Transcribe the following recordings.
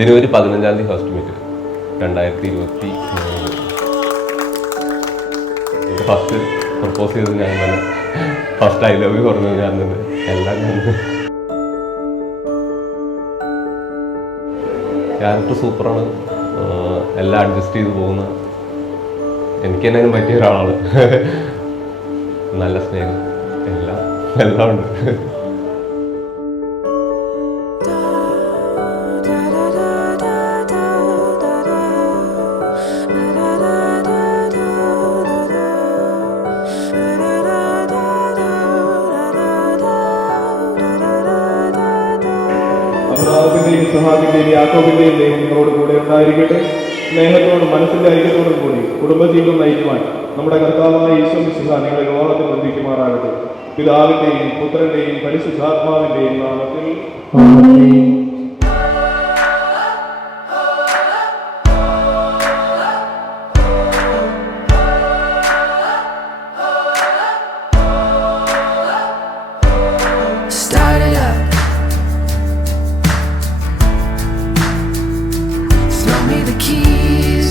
ജനുവരി 15 first meet 2023. First propose ചെയ്തത് ഞാൻ തന്നെ, ഫസ്റ്റ് ഐ ലവ് യു പറഞ്ഞത് ഞാൻ തന്നെ, എല്ലാം ഞാൻ. ക്യാരക്ടർ സൂപ്പറാണ്, എല്ലാം അഡ്ജസ്റ്റ് ചെയ്ത് പോകുന്ന, എനിക്ക് തന്നെ പറ്റിയ ഒരാളാണ്. നല്ല സ്നേഹം, എല്ലാം ഉണ്ട്. അബ്രഹാമിന്റെയും ഇസ്ഹാക്കിന്റെയും യാക്കോബിന്റെയും ദൈവം നിങ്ങളോട് കൂടെ ഉണ്ടായിരിക്കട്ടെ. സ്നേഹത്തോടും മനസ്സിന്റെ ഐക്യത്തോടും കൂടി കുടുംബജീവിതം നയിക്കുവാൻ നമ്മുടെ കർത്താവായ ഈശോ മിശിഹാ നിങ്ങളെ വിവാഹത്തിൽ ബന്ധിക്കുമാറാകട്ടെ. പിതാവിന്റെയും പുത്രന്റെയും പരിശുദ്ധാത്മാവിന്റെയും നാമത്തിൽ. The keys,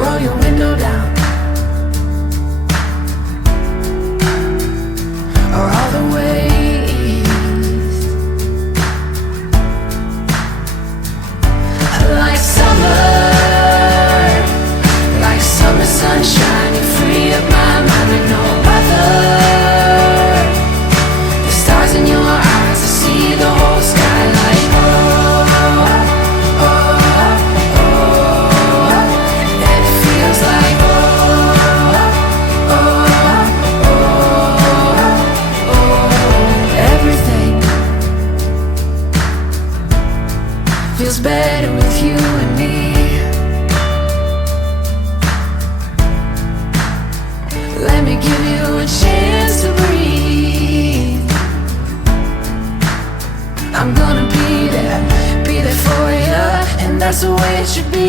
roll your window down, or all the way east, like summer sunshine. You free up my mind like no other. The stars in your eyes, I see the whole sky like and it feels like everything feels better with you and me. Let me give you a chance to breathe. I'm gonna be there for you, and that's the way it should be.